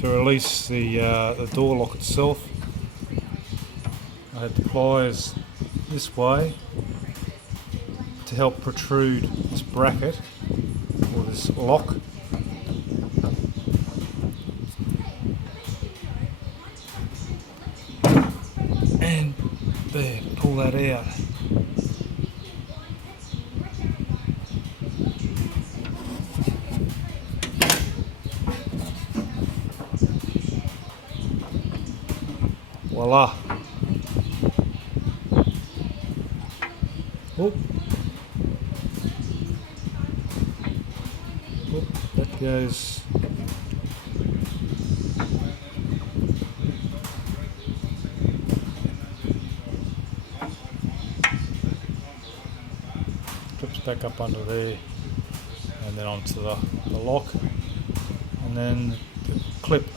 to release the door lock itself, I had the pliers this way to help protrude this bracket or this lock. And there, pull that out. Voila. Oh. Oh, that goes. Clips back up under there and then onto the lock, and then the clip